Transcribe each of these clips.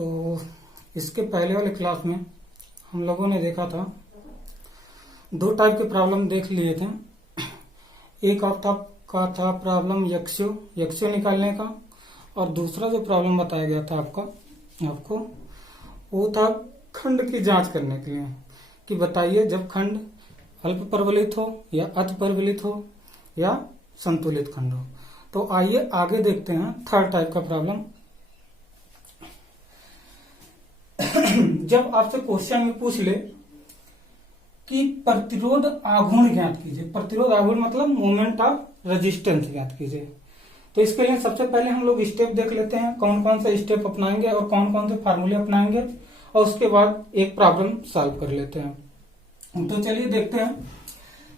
तो इसके पहले वाले क्लास में हम लोगों ने देखा था, दो टाइप के प्रॉब्लम देख लिए थे। एक का था प्रॉब्लम यक्षो निकालने का, और दूसरा जो प्रॉब्लम बताया गया था आपको वो था खंड की जांच करने के लिए कि बताइए जब खंड अल्प परवलित हो या अति परवलित हो या संतुलित खंड हो। तो आइए आगे देखते हैं थर्ड टाइप का प्रॉब्लम। जब आपसे क्वेश्चन में पूछ ले कि प्रतिरोध आघूर्ण ज्ञात कीजिए, प्रतिरोध आघूर्ण मतलब मोमेंट ऑफ रेजिस्टेंस ज्ञात कीजिए, तो इसके लिए सबसे पहले हम लोग स्टेप देख लेते हैं, कौन कौन से स्टेप अपनाएंगे और कौन कौन से फार्मूले अपनाएंगे, और उसके बाद एक प्रॉब्लम सॉल्व कर लेते हैं। तो चलिए देखते हैं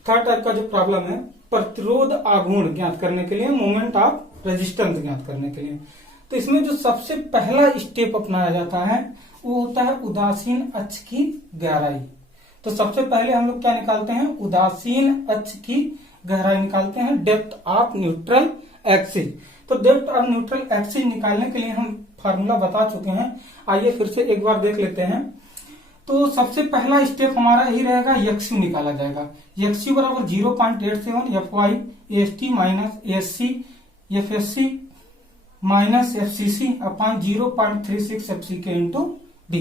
थर्ड टाइप का जो प्रॉब्लम है, प्रतिरोध आघूर्ण ज्ञात करने के लिए, मोमेंट ऑफ रेजिस्टेंस ज्ञात करने के लिए। तो इसमें जो सबसे पहला स्टेप अपनाया जाता है वो होता है उदासीन अक्ष की गहराई। तो सबसे पहले हम लोग क्या निकालते हैं, उदासीन अक्ष की गहराई निकालते हैं, डेप्थ ऑफ न्यूट्रल एक्सिस। तो डेप्थ ऑफ न्यूट्रल एक्सिस निकालने के लिए हम फार्मूला बता चुके हैं, आइए फिर से एक बार देख लेते हैं। तो सबसे पहला स्टेप हमारा यही रहेगा, यक्षु निकाला जाएगा। यक्षु बराबर 0.87 FY AST minus ASC FSC minus FCC upon 0.36 FCK into D।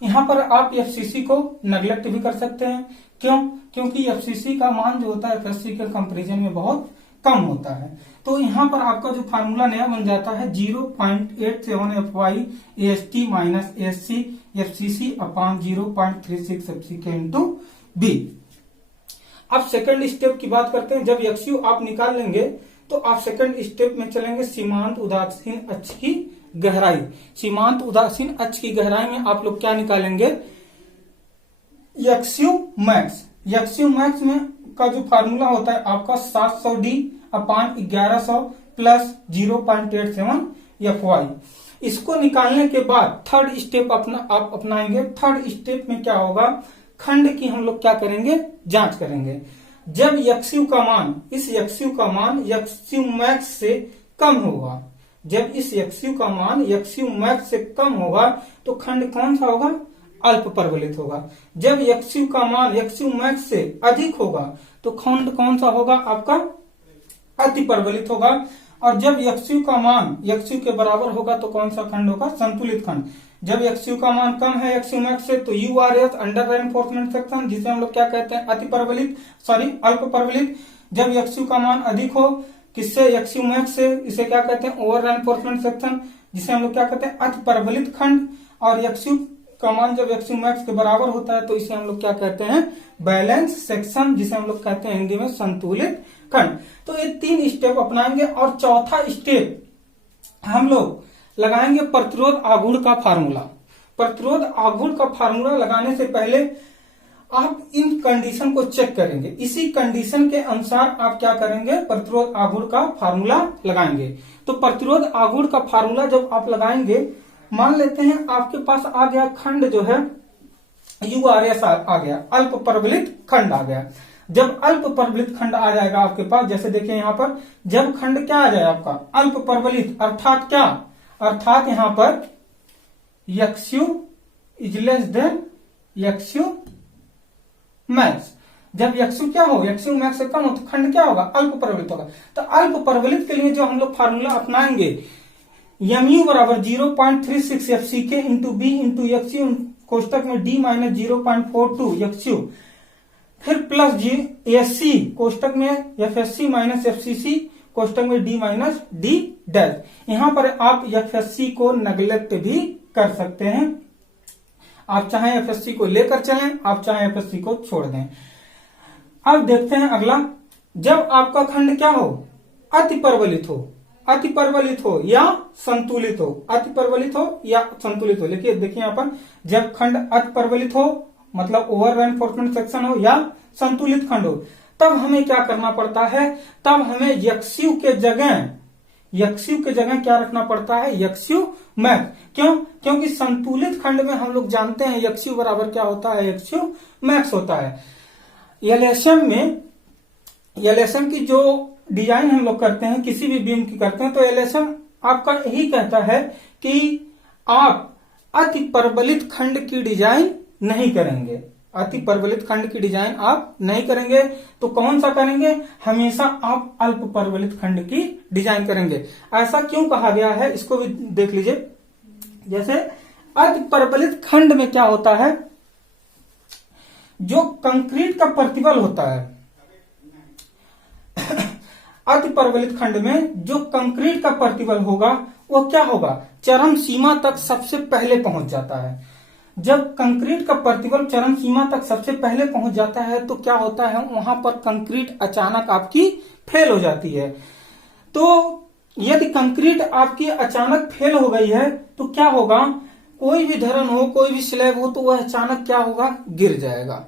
यहाँ पर आप FCC को नेग्लेक्ट भी कर सकते हैं, क्यों? क्योंकि FCC का मान जो होता है FSC के कंपैरिजन में बहुत कम होता है। तो यहाँ पर आपका जो फार्मूला नया बन जाता है 0.87 FY AST minus ASC FCC upon 0.36 FCK into B। अब सेकंड स्टेप की बात करते हैं। जब यक्षु आप निकाल लेंगे तो आप सेकंड स्टेप में चलेंगे, सीमांत उदासीन अक्ष की गहराई। सीमांत उदासीन अक्ष की गहराई में आप लोग क्या निकालेंगे, यक्षु मैक्स। यक्षु मैक्स में का जो फार्मूला होता है आपका 700D अपॉन 1100 प्लस 0.87 FY। इसको निकालने के बाद थर्ड स्टेप आप अपनाएंगे। थर्ड स्टेप में क्या होगा, खंड की हम लोग क्या करेंगे, जांच करेंगे। जब यक्षु का मान, इस यक्षु का मान यक्षु मैक्स से कम होगा, जब इस यक्षु का मान यक्षु मैक्स से कम होगा तो खंड कौन सा होगा, अल्प परवलित होगा। जब यक्षु का मान यक्षु मैक्स से अधिक होगा तो खंड कौन सा होगा, आपका अति परवलित होगा। और जब यक्षु का मान यक्षु के बराबर होगा तो कौन सा खंड होगा, संतुलित खंड। जब यक्षु का मान कम है यक्षु मैक्स से तो URS अंडर रेनफोर्समेंट सेक्शन, जिसे हम लोग क्या कहते हैं, अति परवलित, अल्प परवलित। जब यक्षु का मान अधिक हो किससे, यक्षु मैक्स से, इसे क्या कहते हैं, ओवर रेनफोर्समेंट सेक्शन, जिसे हम लोग क्या कहते हैं, अति परवलित खंड। और यक्षु का मान जब यक्षु मैक्स के बराबर होता है तो इसे हम लोग क्या कहते हैं, बैलेंस सेक्शन, जिसे हम लोग कहते हैं हिंदी में संतुलित खंड। तो ये तीन स्टेप अपनाएंगे। और चौथा स्टेप हम लोग लगाएंगे प्रतिरोध आघूर्ण का फार्मूला। प्रतिरोध आघूर्ण का फार्मूला लगाने से पहले आप इन कंडीशन को चेक करेंगे, इसी कंडीशन के अनुसार आप क्या करेंगे, प्रतिरोध आघूर्ण का फार्मूला लगाएंगे। तो प्रतिरोध आघूर्ण का फार्मूला जब आप लगाएंगे, मान लेते हैं आपके पास आ गया खंड जो है URS आ गया, अल्प परवलित खंड आ गया। जब अल्प परवलित खंड आ जाएगा आपके पास, जैसे देखिए यहाँ पर, जब खंड क्या आ जाए आपका, अल्प परवलित, अर्थात क्या, अर्थात यहाँ पर यक्षु इज लेस देन यक्षु मैक्स। जब यक्षु क्या हो, यक्षु मैक्स से कम हो तो खंड क्या होगा, अल्प परवलित होगा। तो अल्प परवलित के लिए जो हम लोग फार्मूला अपनाएंगे, mu बराबर 0.36 FCK इंटू B इंटू यक्षु कोष्टक में D माइनस 0.42 यक्षु, फिर प्लस ASC कोष्टक में FSC माइनस FCC कोष्टक में D माइनस D डैश। यहाँ पर आप FSC को नेग्लेक्ट भी कर सकते हैं, आप चाहे FSC को लेकर चलें, आप चाहे FSC को छोड़ दें। अब देखते हैं अगला, जब आपका खंड क्या हो, अति परवलित हो, अति परवलित हो या संतुलित हो, अति परवलित हो या संतुलित हो। देखिए यहाँ पर, जब खंड अति परवलित हो मतलब ओवर रेनफोर्समेंट सेक्शन हो या संतुलित खंड हो, तब हमें क्या करना पड़ता है, तब हमें यक्षु के जगह क्या रखना पड़ता है, यक्षु मैक्स। क्यों? क्योंकि संतुलित खंड में हम लोग जानते हैं यक्षु बराबर क्या होता है, यक्षु मैक्स होता है। एलएसएम की जो डिजाइन हम लोग करते हैं, किसी भी बीम की करते हैं, तो एलएसएम आपका यही कहता है कि आप अति परवलित खंड की डिजाइन नहीं करेंगे। अति परवलित खंड की डिजाइन आप नहीं करेंगे, तो कौन सा करेंगे? हमेशा आप अल्प परवलित खंड की डिजाइन करेंगे। ऐसा क्यों कहा गया है, इसको भी देख लीजिए। जैसे अति परवलित खंड में क्या होता है, जो कंक्रीट का प्रतिबल होता है अति परवलित खंड में जो कंक्रीट का प्रतिबल होगा वो क्या होगा, चरम सीमा तक सबसे पहले पहुंच जाता है। जब कंक्रीट का प्रतिबल चरम सीमा तक सबसे पहले पहुंच जाता है तो क्या होता है, वहां पर कंक्रीट अचानक आपकी फेल हो जाती है। तो यदि कंक्रीट आपकी अचानक फेल हो गई है तो क्या होगा, कोई भी धरन हो, कोई भी स्लैब हो, तो वह अचानक क्या होगा, गिर जाएगा।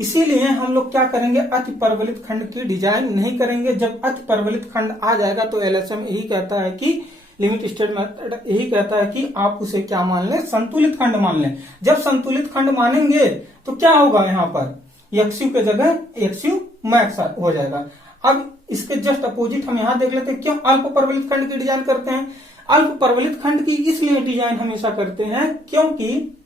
इसीलिए हम लोग क्या करेंगे, अति परवलित खंड की डिजाइन नहीं करेंगे। जब अति परवलित खंड आ जाएगा तो एलएसएम यही कहता है कि लिमिट स्टेट मेथड यही कहता है कि आप उसे क्या मान लें, संतुलित खंड मान लें। जब संतुलित खंड मानेंगे तो क्या होगा, यहाँ पर एक्सयू के जगह एक्सयू मैक्स हो जाएगा। अब इसके जस्ट अपोजिट हम यहाँ देख लेते हैं, क्यों अल्प परवलित खंड की डिजाइन करते हैं। अल्प परवलित खंड की इसलिए डिजाइन हमेशा करते हैं क्योंकि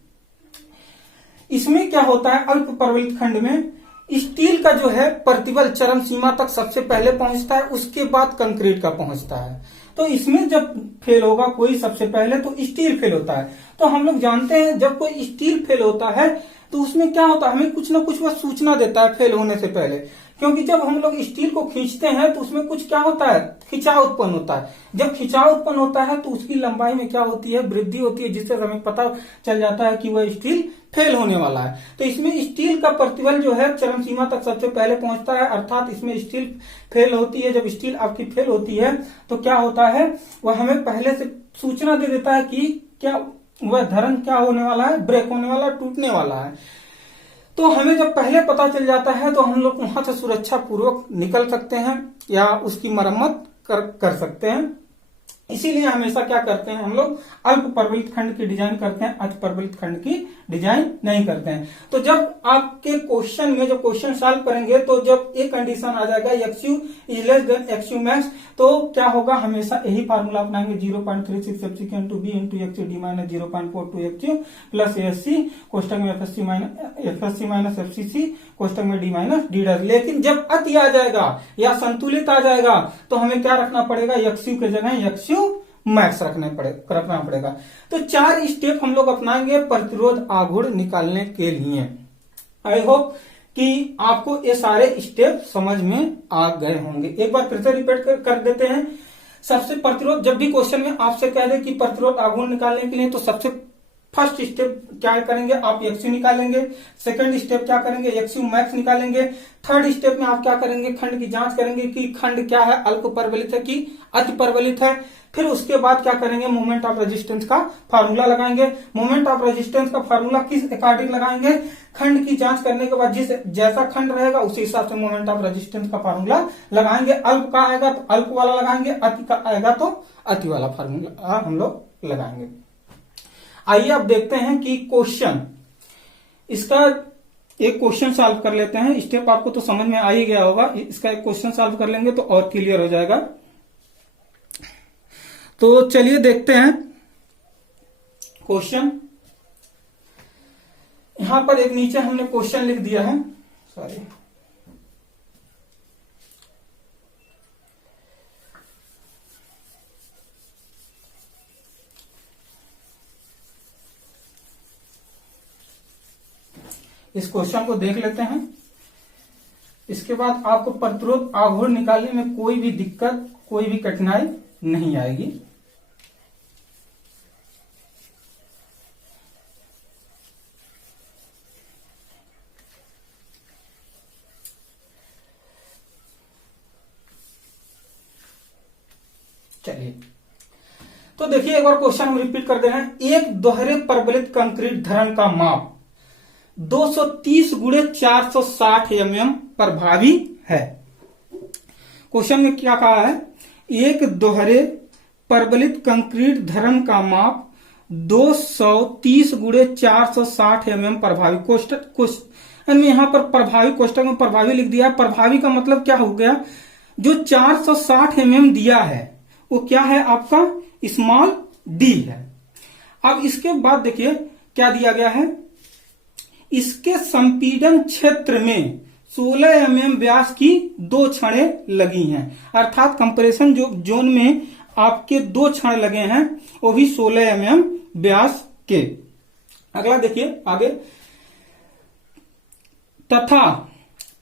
इसमें क्या होता है, अल्प परवलित खंड में स्टील का जो है प्रतिबल चरम सीमा तक सबसे पहले पहुंचता है, उसके बाद कंक्रीट का पहुंचता है। तो इसमें जब फेल होगा कोई सबसे पहले तो स्टील फेल होता है। तो हम लोग जानते हैं जब कोई स्टील फेल होता है तो उसमें क्या होता है, हमें कुछ ना कुछ वह सूचना देता है फेल होने से पहले। क्योंकि जब हम लोग स्टील को खींचते हैं तो उसमें कुछ क्या होता है, खिंचाव उत्पन्न होता है। जब खिंचाव उत्पन्न होता है तो उसकी लंबाई में क्या होती है, वृद्धि होती है, जिससे हमें पता चल जाता है कि वह स्टील फेल होने वाला है। तो इसमें स्टील का प्रतिबल जो है चरम सीमा तक सबसे पहले पहुंचता है, अर्थात इसमें स्टील फेल होती है। जब स्टील आपकी फेल होती है तो क्या होता है, वह हमें पहले से सूचना दे देता है कि क्या वह धरन क्या होने वाला है, ब्रेक होने वाला, टूटने वाला है। तो हमें जब पहले पता चल जाता है तो हम लोग वहां से सुरक्षा पूर्वक निकल सकते हैं या उसकी मरम्मत कर सकते हैं। इसीलिए हमेशा क्या करते हैं, हम लोग अल्प परवलित खंड की डिजाइन करते हैं, अति परवलित खंड की डिजाइन नहीं करते हैं। तो जब आपके क्वेश्चन में जो क्वेश्चन सॉल्व करेंगे तो जब एक कंडीशन आ जाएगा x u is less than x u max, तो क्या होगा, हमेशा यही फार्मूला अपनाएंगे, 0.36 subsequent to be into x u D minus 0.42 x u plus ASC कोष्टक में एफएससी माइनस एफसीसी कोष्टक में डी माइनस डी डैश। लेकिन जब अति आ जाएगा या संतुलित आ जाएगा तो हमें क्या रखना पड़ेगा, एक्सयू के जगह एक्सयू मैक्स रखना पड़ेगा। तो 4 स्टेप हम लोग अपनाएंगे प्रतिरोध आघूर्ण निकालने के लिए। आई होप कि आपको ये सारे स्टेप समझ में आ गए होंगे। एक बार फिर से रिपीट कर देते हैं। सबसे प्रतिरोध, जब भी क्वेश्चन में आपसे कह दे कि प्रतिरोध आघूर्ण निकालने के लिए, तो सबसे फर्स्ट स्टेप क्या करेंगे, आप एक्सयू निकालेंगे। सेकंड स्टेप क्या करेंगे, एक्सयू मैक्स निकालेंगे। थर्ड स्टेप में आप क्या करेंगे, खंड की जांच करेंगे कि खंड क्या है, अल्प परवलित है कि अति परवलित है। फिर उसके बाद क्या करेंगे, मोमेंट ऑफ रेजिस्टेंस का फार्मूला लगाएंगे। मोमेंट ऑफ रेजिस्टेंस का फार्मूला किस अकॉर्डिंग लगाएंगे, खंड की जांच करने के बाद जैसा खंड रहेगा उसी हिसाब से मोमेंट ऑफ रेजिस्टेंस का फार्मूला लगाएंगे। अल्प का आएगा तो अल्प वाला लगाएंगे, अति का आएगा तो अति वाला फार्मूला हम लोग लगाएंगे। आइए अब देखते हैं कि क्वेश्चन, इसका एक क्वेश्चन सॉल्व कर लेते हैं। स्टेप आपको तो समझ में आ ही गया होगा, इसका एक क्वेश्चन सॉल्व कर लेंगे तो और क्लियर हो जाएगा। तो चलिए देखते हैं क्वेश्चन। यहां पर एक नीचे हमने क्वेश्चन लिख दिया है, सॉरी, इस क्वेश्चन को देख लेते हैं। इसके बाद आपको प्रतिरोध आघूर्ण निकालने में कोई भी दिक्कत, कोई भी कठिनाई नहीं आएगी। चलिए तो देखिए, एक बार क्वेश्चन हम रिपीट कर दे रहे हैं। एक दोहरे परवलित कंक्रीट धरन का माप 230 गुणे 460 mm प्रभावी है। क्वेश्चन में क्या कहा है, एक दोहरे परवलित कंक्रीट धरन का माप 230 गुणे 460 mm प्रभावी। क्वेश्चन में यहां पर प्रभावी, कोष्टक में प्रभावी लिख दिया। प्रभावी का मतलब क्या हो गया, जो 460 mm दिया है वो क्या है, आपका स्मॉल डी है। अब इसके बाद देखिए क्या दिया गया है, इसके संपीड़न क्षेत्र में 16 mm व्यास की 2 छड़ें लगी हैं, अर्थात कंप्रेशन जोन में आपके 2 छड़ लगे हैं, वो भी 16 mm व्यास के। अगला देखिए आगे, तथा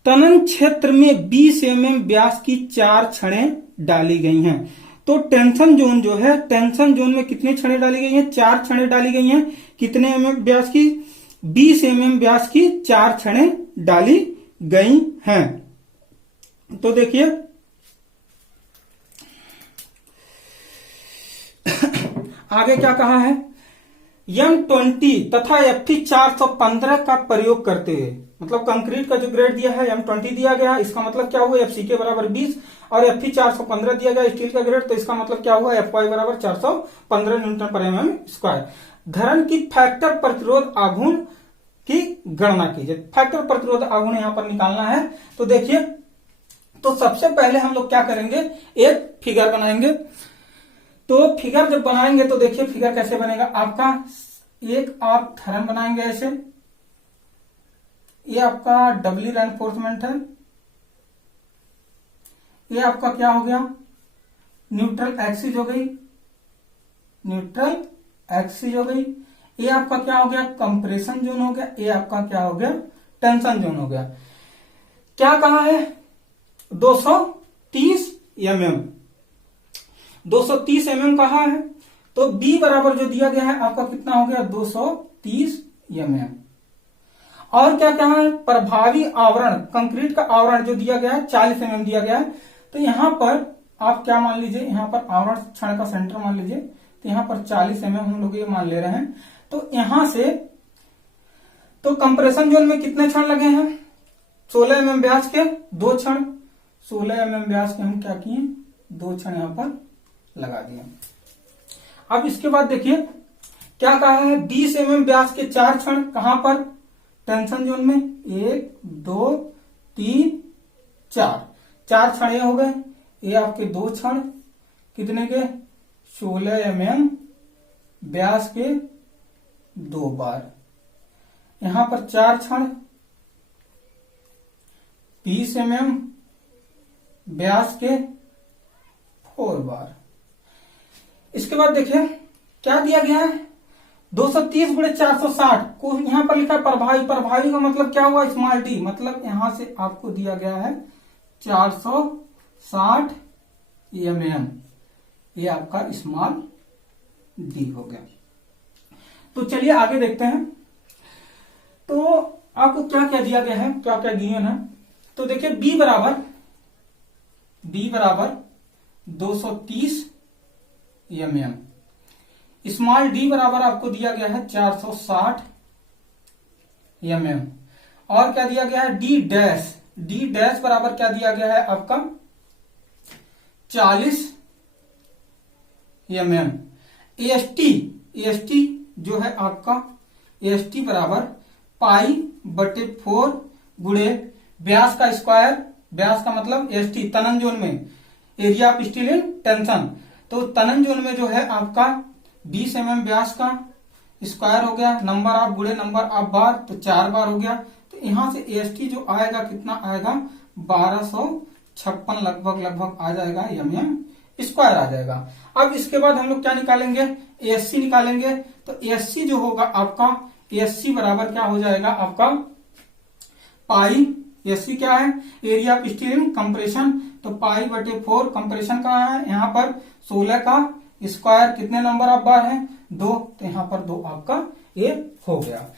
तनन क्षेत्र में 20 mm व्यास की 4 छड़ें डाली गई हैं। तो टेंशन जोन जो है, टेंशन जोन में कितनी छड़ें डाली गई हैं? 4 छड़ें डाली गई हैं। कितने mm व्यास की? 20 mm व्यास की 4 छड़ें डाली गई हैं। तो देखिए आगे क्या कहा है, M20 तथा FT 415 का प्रयोग करते हुए, मतलब कंक्रीट का जो ग्रेड दिया है M20 दिया गया, इसका मतलब क्या हुआ, FC के बराबर 20 और FT 415 दिया गया स्टील का ग्रेड, तो इसका मतलब क्या हुआ, FY बराबर 415 न्यूटन पर mm स्क्वायर। धरन की फैक्टर प्रतिरोध आघूर्ण की गणना कीजिए। फैक्टर प्रतिरोध आघूर्ण यहां पर निकालना है। तो देखिए, तो सबसे पहले हम लोग क्या करेंगे, एक फिगर बनाएंगे। तो फिगर जब बनाएंगे तो देखिए फिगर कैसे बनेगा आपका, एक आप धरन बनाएंगे ऐसे, ये आपका डबली रेनफोर्समेंट है, ये आपका क्या हो गया, न्यूट्रल एक्सिस हो गई, न्यूट्रल एक्सिस हो गई, ये आपका क्या हो गया, कंप्रेशन जोन हो गया, ये आपका क्या हो गया, टेंशन जोन हो गया। क्या कहा है, 230 mm, 230 mm कहा है। तो B बराबर जो दिया गया है आपका कितना हो गया, 230 mm। और क्या कहा है, प्रभावी आवरण, कंक्रीट का आवरण जो दिया गया है 40 mm दिया गया है। तो यहां पर आप क्या मान लीजिए, यहां पर आवरण क्षण का सेंटर मान लीजिए, तो यहां पर 40 mm हम लोग ये मान ले रहे हैं। तो यहां से तो कंप्रेशन जोन में कितने क्षण लगे हैं, 16 mm व्यास के 2 क्षण, 16 mm व्यास के हम क्या किए, 2 क्षण यहां पर लगा दिए। अब इसके बाद देखिए क्या कहा है, 20 mm व्यास के 4 क्षण, कहां पर, टेंशन जोन में, 1 2 3 4 क्षण ये हो गए। ये आपके 2 क्षण कितने के, 16 mm व्यास के 2 बार, यहां पर 4 क्षण 20 mm व्यास के 4 बार। इसके बाद देखिए क्या दिया गया है, 230 गुणे 460 को यहां पर लिखा है प्रभावी, प्रभावी का मतलब क्या हुआ, स्मॉल डी, मतलब यहां से आपको दिया गया है 460 mm, ये आपका स्मॉल डी हो गया। तो चलिए आगे देखते हैं। तो आपको क्या क्या दिया गया है, क्या क्या गिवन है। तो देखिए B बराबर 230 mm, स्मॉल डी बराबर आपको दिया गया है 460 mm, और क्या दिया गया है, डी डैश बराबर क्या दिया गया है आपका 40 mm। एएसटी जो है आपका, एएसटी बराबर π/4 गुणे व्यास का स्क्वायर, व्यास का मतलब एएसटी तनन जोन में area of steel in tension. तो तनन जोन में जो है आपका 20 mm व्यास का स्क्वायर हो गया, नंबर ऑफ गुणे नंबर ऑफ बार, तो 4 बार हो गया। तो यहां से एएसटी जो आएगा कितना आएगा, 1256 लगभग आ जाएगा mm स्क्वायर आ जाएगा। अब इसके बाद हम लोग क्या निकालेंगे, एएससी निकालेंगे। तो एएससी जो होगा आपका, एएससी बराबर क्या हो जाएगा आपका पाई, एएससी क्या है, area of steel in compression, तो π/4 कंप्रेशन कहाँ है, यहाँ पर 16 का स्क्वायर, कितने नंबर ऑफ बार है, 2, तो यहाँ पर 2 आपका ये हो गया।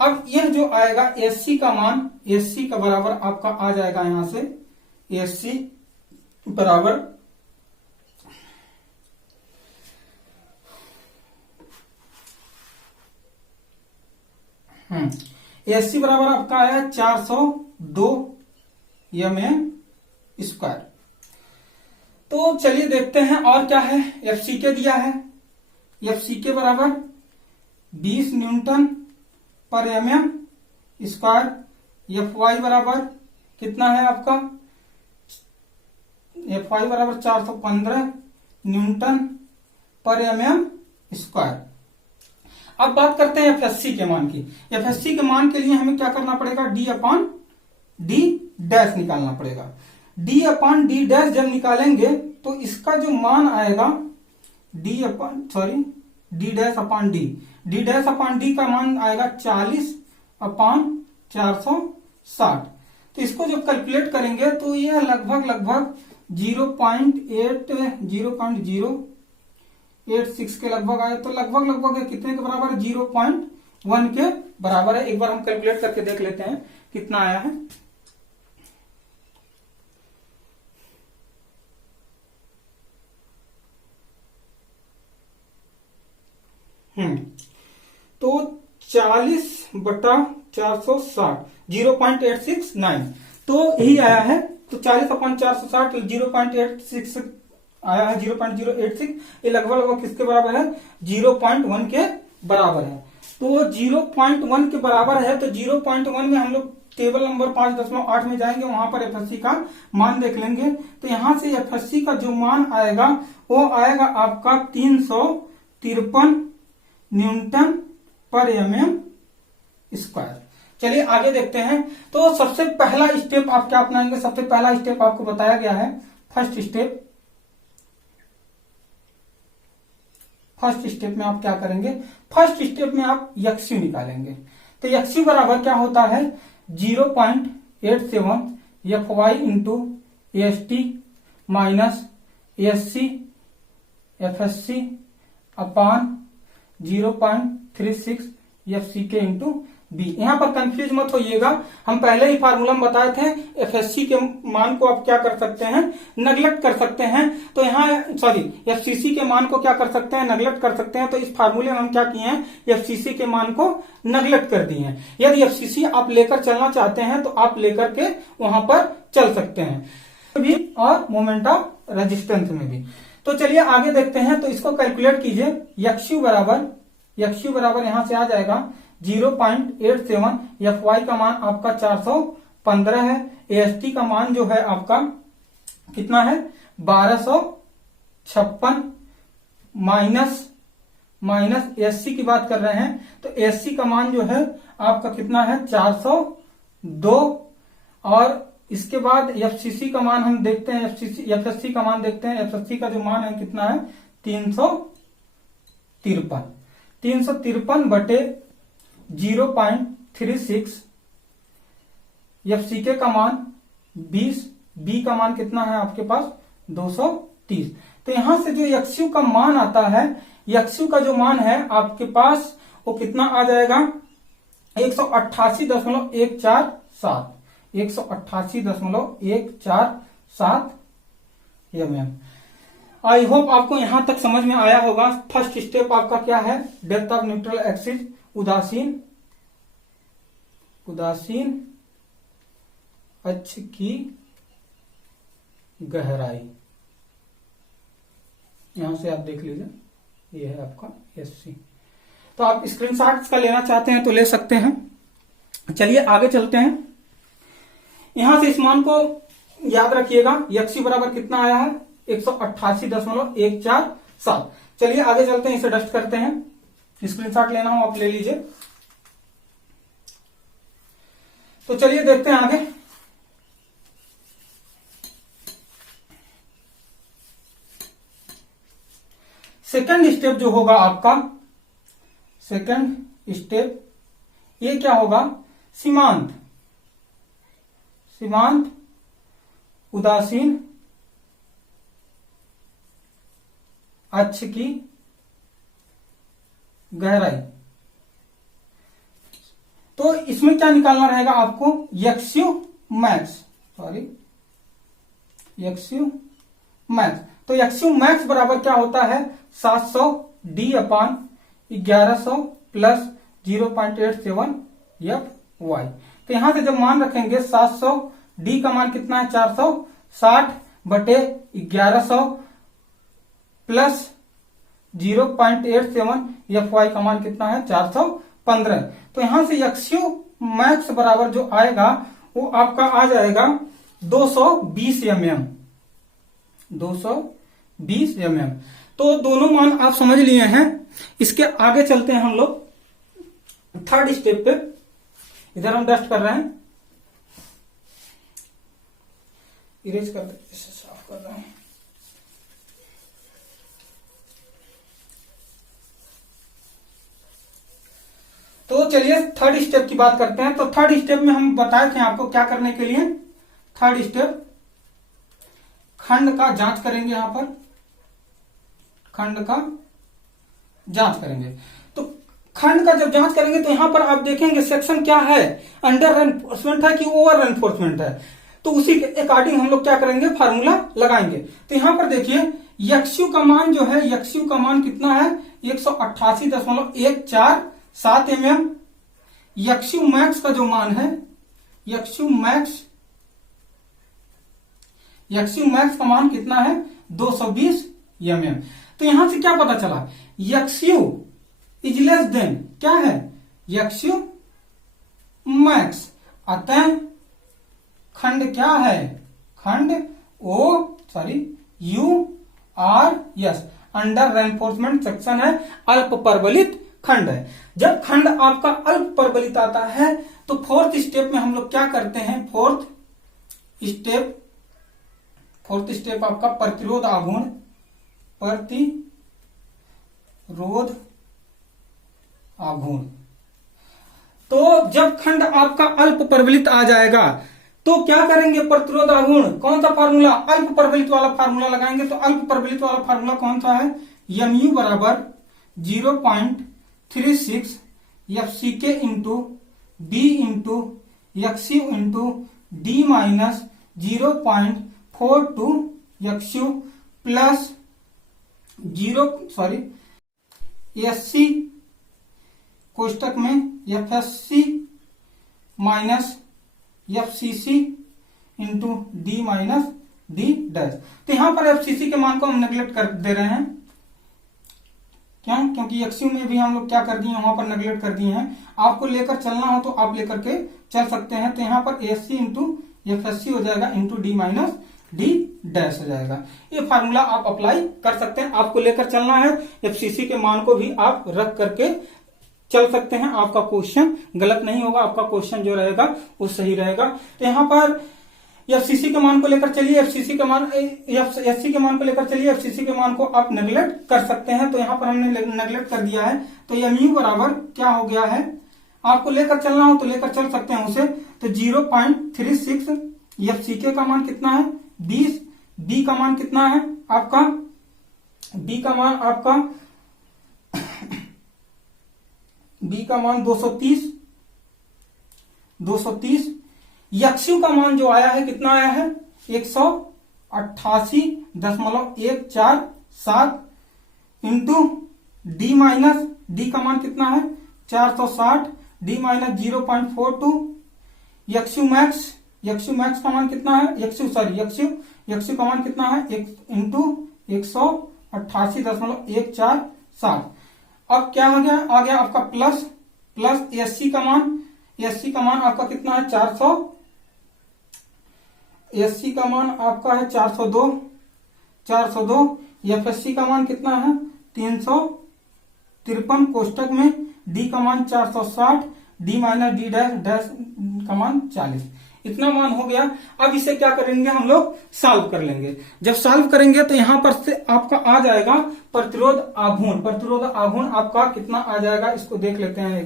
अब यह जो आएगा एएससी का मान, एएससी का बराबर आपका आ जाएगा यहां से, एएससी बराबर एएससी बराबर आपका आया 402 mm स्क्वायर। तो चलिए देखते हैं और क्या है, एफसीके दिया है, एफसीके बराबर 20 न्यूटन पर mm स्क्वायर, एफवाई बराबर कितना है आपका, एफवाई बराबर 415 न्यूटन पर mm स्क्वायर। अब बात करते हैं एफएससी के मान की। एफएससी के मान के लिए हमें क्या करना पड़ेगा, डी अपॉन डी डैश निकालना पड़ेगा। डी अपॉन डी डैश जब निकालेंगे तो इसका जो मान आएगा D dash upon D, D dash upon D का मान आएगा 40 अपॉन 460। तो इसको जब कैलकुलेट करेंगे तो ये लगभग 0.86 के लगभग आए। तो लगभग कितने के बराबर है, 0.1 के बराबर है। एक बार हम कैलकुलेट करके देख लेते हैं कितना आया है। तो 40/460 0.869 तो यही आया है। तो 40/460 0.86 आया है, 0.086। ये लगभग किसके बराबर है, 0.1 के बराबर है। तो 0.1 के बराबर है। तो 0.1 में हम लोग टेबल नंबर 5.8 में जाएंगे, वहां पर एफएससी का मान देख लेंगे। तो यहां से एफएससी का जो मान आएगा वो आएगा आपका 353 न्यूटन पर mm स्क्वायर। चलिए आगे देखते हैं। तो सबसे पहला स्टेप आप क्या अपनाएंगे, सबसे पहला स्टेप आपको बताया गया है फर्स्ट स्टेप में आप क्या करेंगे, फर्स्ट स्टेप में आप यक्स्यू निकालेंगे। तो यक्स्यू बराबर क्या होता है, 0.87 FY into AST minus ASC FSC upon 0.36 FCK into B. यहां पर कंफ्यूज मत होइएगा, हम पहले ही फार्मूला में बताए थे। एफएससी के मान को आप क्या कर सकते हैं, नेगलेक्ट कर सकते हैं। तो यहाँ एफसीसी के मान को क्या कर सकते हैं, नेगलेक्ट कर सकते हैं। तो इस फार्मूले में हम क्या किए हैं, एफसीसी के मान को नेगलेक्ट कर दिए हैं। यदि एफसीसी आप लेकर चलना चाहते हैं तो आप लेकर के वहां पर चल सकते हैं भी, और मोमेंट ऑफ रेजिस्टेंस में भी। तो चलिए आगे देखते हैं। तो इसको कैलकुलेट कीजिए। यक्स्यू बराबर यहां से आ जाएगा 0.87 FY का मान आपका 415 है। AST का मान जो है आपका कितना है, 1256 माइनस ASC की बात कर रहे हैं। तो ASC का मान जो है आपका कितना है, 402। और इसके बाद एफसीसी का मान हम देखते हैं, एफएससी का मान देखते हैं। एफएससी का जो मान है कितना है, 353 बटे 0.36। एफसीके का मान 20, बी का मान कितना है आपके पास, 230। तो यहां से जो यक्स्यू का मान आता है, यक्स्यू का जो मान है आपके पास वो कितना आ जाएगा, 188.147 188.147 mm। आई होप आपको यहां तक समझ में आया होगा। फर्स्ट स्टेप आपका क्या है, डेप्थ ऑफ न्यूट्रल एक्सिस, उदासीन अक्ष की गहराई। यहां से आप देख लीजिए, ये है आपका एससी। तो आप स्क्रीनशॉट्स का लेना चाहते हैं तो ले सकते हैं। चलिए आगे चलते हैं। यहां से इस मान को याद रखिएगा, यक्सी बराबर कितना आया है, 188.147। चलिए आगे चलते हैं, इसे डस्ट करते हैं। स्क्रीनशॉट लेना हो आप ले लीजिए। तो चलिए देखते हैं आगे। सेकंड स्टेप जो होगा आपका, सेकंड स्टेप ये क्या होगा, सीमांत उदासीन अक्ष की गहराई। तो इसमें क्या निकालना रहेगा आपको, यक्स्यू मैक्स। तो यक्स्यू मैक्स बराबर क्या होता है, 700 डी अपॉन 1100 प्लस 0.87 FY। तो यहां से जब मान रखेंगे 700, डी का मान कितना है 460 बटे 1100 प्लस 0.87 FY का मान कितना है 415। तो यहां से यक्स्यू मैक्स बराबर जो आएगा वो आपका आ जाएगा 220 mm। तो दोनों मान आप समझ लिए हैं। इसके आगे चलते हैं हम लोग थर्ड स्टेप पे। इधर हम डस्ट कर रहे हैं, इरेज कर दे, इसे साफ कर रहे हैं। तो चलिए थर्ड स्टेप की बात करते हैं। तो थर्ड स्टेप में हम बताए थे आपको क्या करने के लिए। थर्ड स्टेप खंड का जांच करेंगे, यहां पर खंड का जांच करेंगे। तो खंड का जब जांच करेंगे तो यहां पर आप देखेंगे सेक्शन क्या है, अंडर रेनफोर्समेंट है कि ओवर रेनफोर्समेंट है। तो उसी के अकॉर्डिंग हम लोग क्या करेंगे, फार्मूला लगाएंगे। तो यहां पर देखिए यक्सयू का मान जो है, यक्सयू का मान कितना है 188.147 mm। यक्सयू मैक्स का जो मान है, यक्सयू मैक्स का मान कितना है 220 mm। तो यहां से क्या पता चला, यक्सयू इज लेस देन क्या है, यक्सयू मैक्स। अतः खंड क्या है, खंड you R S under reinforcement section है, अल्प परवलित खंड है। जब खंड आपका अल्प परवलित आता है तो फोर्थ स्टेप में हम लोग क्या करते हैं, फोर्थ स्टेप आपका प्रतिरोध आघूर्ण, प्रतिरोध आघूर्ण। तो जब खंड आपका अल्प परवलित आ जाएगा तो क्या करेंगे, प्रतिरोध आघूर्ण। कौन सा फार्मूला, अल्प परवलित वाला फार्मूला लगाएंगे। तो अल्प परवलित वाला फार्मूला कौन सा है, mu बराबर 0.36 FCK into B into XU into D minus 0.42 XU plus SC कोष्टक में FSC minus FCC into D minus D dash. तो यहां पर FCC के मान को हम नेगलेक्ट कर दे रहे हैं, क्यों, क्योंकि XU में भी हम लोग क्या कर दिए, वहां पर नेगलेक्ट कर दिए हैं। आपको लेकर चलना हो तो आप लेकर के चल सकते हैं। तो यहां पर ASC इंटू FSC हो जाएगा into D minus D dash हो जाएगा। ये फार्मूला आप अप्लाई कर सकते हैं। आपको लेकर चलना है, FCC के मान को भी आप रख करके चल सकते हैं। आपका क्वेश्चन गलत नहीं होगा, आपका क्वेश्चन जो रहेगा वो सही रहेगा। तो यहां पर एफसीसी के मान को लेकर चलिए, एफसीसी के मान एससी के मान को लेकर चलिए, एफसीसी के मान को आप नेगलेक्ट कर सकते हैं। तो यहां पर हमने नेगलेक्ट कर दिया है। तो mu बराबर क्या हो गया है, आपको लेकर चलना हो तो लेकर चल सकते हैं उसे। तो 0.36 एफसीके का मान कितना है 20, बी का मान कितना है आपका, बी का मान आपका बी का मान 230। यक्षु का मान जो आया है कितना आया है 188.147 इंटू डी माइनस डी का मान कितना है 460, डी माइनस 0.42। यक्षु मैक्स का मान कितना है, यक्षु का मान कितना है इंटू 188.147। अब क्या हो गया, आ गया आपका प्लस एससी का मान आपका कितना है 400, एससी का मान आपका है 402। एफएससी का मान कितना है 353 कोष्टक में डी का मान 460, डी माइनस डी डैश का मान 40। इतना मान हो गया। अब इसे क्या करेंगे हम लोग, सॉल्व कर लेंगे। जब सॉल्व करेंगे तो यहां पर से आपका आ जाएगा प्रतिरोध आघूर्ण आपका कितना आ जाएगा, इसको देख लेते हैं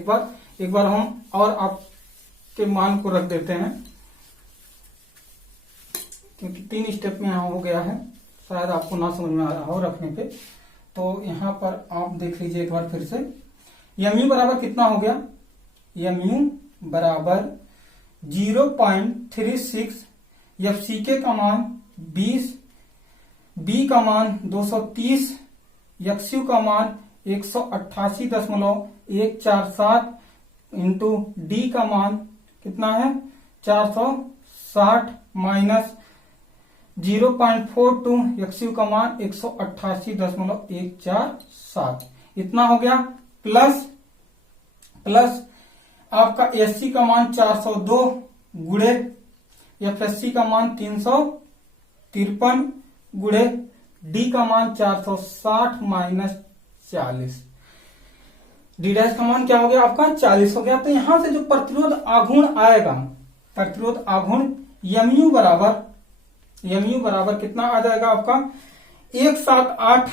एक बार हम और आपके मान को रख देते हैं, क्योंकि 3 स्टेप में यहाँ हो गया है, शायद आपको ना समझ में आ रहा हो रखने पे। तो यहां पर आप देख लीजिए एक बार फिर से। mu बराबर कितना हो गया, mu बराबर 0.36, एफसीके का मान 20, बी का मान 230, यक्षु का मान 188.147 इंटू डी का मान कितना है 460 माइनस 0.42, यक्षु का मान 188.147। इतना हो गया। प्लस आपका एससी का मान 402 गुड़े एफएससी का मान 353 गुड़े डी का मान 460 माइनस 40, डी डैश का मान क्या हो गया आपका 40 हो गया। तो यहां से जो प्रतिरोध आघूर्ण आएगा, प्रतिरोध आघूर्ण यमयू बराबर कितना आ जाएगा आपका 178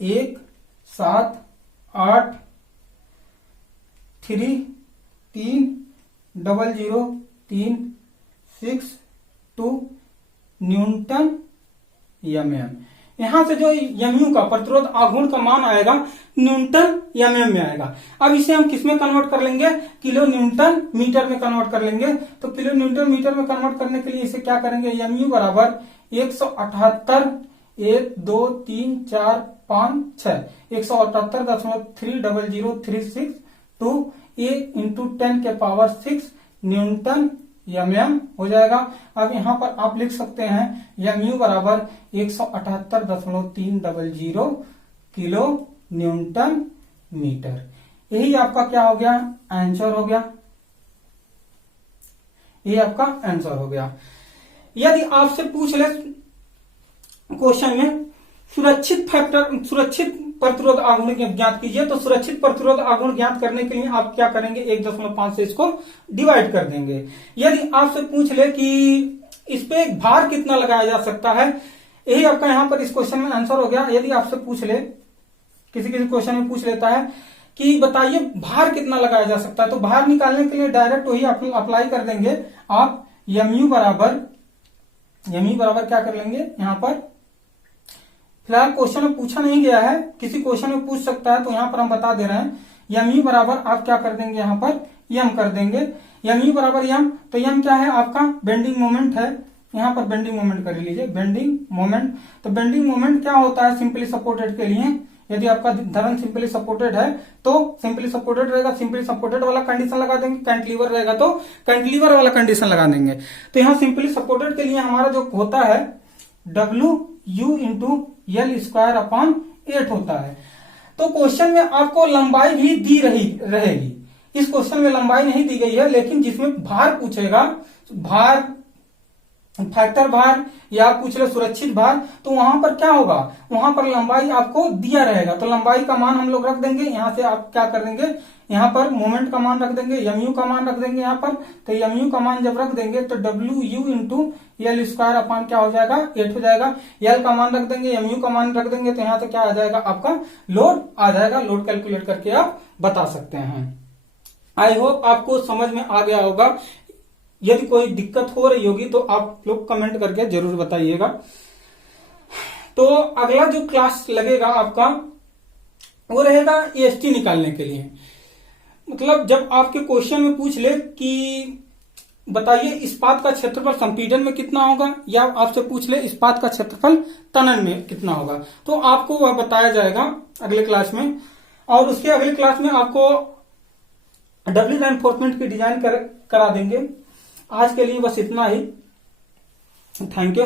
30036 न्यूटन mm। यहां से जो यमयू का प्रतिरोध आघूर्ण का मान आएगा न्यूटन mm में आएगा। अब इसे हम किस में कन्वर्ट कर लेंगे, किलो न्यूटन मीटर में कन्वर्ट कर लेंगे। तो किलो न्यूटन मीटर में कन्वर्ट करने के लिए इसे क्या करेंगे, यमयू बराबर 178 1 2 3 4 5 6 178.30036 A इंटू 10 के पावर 6 न्यूटन mm हो जाएगा। अब यहां पर आप लिख सकते हैं यमयू बराबर 178.300 किलो न्यूटन मीटर। यही आपका क्या हो गया, आंसर हो गया, ये आपका आंसर हो गया। यदि आपसे पूछ ले क्वेश्चन में सुरक्षित प्रतिरोध आघूर्ण ज्ञात कीजिए, तो सुरक्षित प्रतिरोध आघूर्ण ज्ञात करने के लिए आप क्या करेंगे, 1.5 से इसको डिवाइड कर देंगे। यदि आपसे पूछ ले कि इस पे भार कितना लगाया जा सकता है, यही आपका यहां पर इस क्वेश्चन में आंसर हो गया। यदि आपसे पूछ ले, किसी क्वेश्चन में पूछ लेता है कि बताइए भार कितना लगाया जा सकता है, तो भार निकालने के लिए डायरेक्ट वही अप्लाई कर देंगे आप। यमयू बराबर क्या कर लेंगे, यहां पर फिलहाल क्वेश्चन में पूछा नहीं गया है, किसी क्वेश्चन में पूछ सकता है, तो यहां पर हम बता दे रहे हैं। यमयू बराबर आप क्या कर देंगे, यहां पर यम कर देंगे। यमयू बराबर यम, तो यम क्या है आपका बेंडिंग मोमेंट है, यहां पर बेंडिंग मोमेंट कर लीजिए, बेंडिंग मोमेंट। तो बेंडिंग मोमेंट क्या होता है सिंपली सपोर्टेड के लिए, यदि आपका धरन सिंपली सपोर्टेड है तो सिंपली सपोर्टेड रहेगा, सिंपली सपोर्टेड वाला कंडीशन लगा देंगे। कैंटिलीवर रहेगा तो कैंटिलीवर वाला कंडीशन लगा देंगे। तो यहां सिंपली सपोर्टेड के लिए हमारा जो होता है WU इंटू L²/8 होता है। तो क्वेश्चन में आपको लंबाई भी दी रहेगी, इस क्वेश्चन में लंबाई नहीं दी गई है, लेकिन जिसमें भार पूछेगा, भार फैक्टर भार या पूछ ले सुरक्षित भार, तो वहां पर क्या होगा, वहां पर लंबाई आपको दिया रहेगा। तो लंबाई का मान हम लोग रख देंगे, यहां से आप क्या कर देंगे, यहां पर मोमेंट का मान रख देंगे, यमयू का मान रख देंगे यहां पर। तो यमयू का मान जब रख देंगे तो WU इंटू L² क्या हो जाएगा 8 हो जाएगा। L का मान रख देंगे, यमयू का मान रख देंगे, तो यहां से क्या आ जाएगा आपका लोड आ जाएगा। लोड कैलकुलेट करके आप बता सकते हैं। आई होप आपको समझ में आ गया होगा। यदि कोई दिक्कत हो रही होगी तो आप लोग कमेंट करके जरूर बताइएगा। तो अगला जो क्लास लगेगा आपका वो रहेगा EST निकालने के लिए। मतलब जब आपके क्वेश्चन में पूछ ले कि बताइए इस्पात का क्षेत्रफल संपीड़न में कितना होगा, या आपसे पूछ ले इस्पात का क्षेत्रफल तनन में कितना होगा, तो आपको वह बताया जाएगा अगले क्लास में। और उसके अगले क्लास में आपको डब्ल्यू रेनफोर्समेंट की डिजाइन करा देंगे। आज के लिए बस इतना ही। Thank you.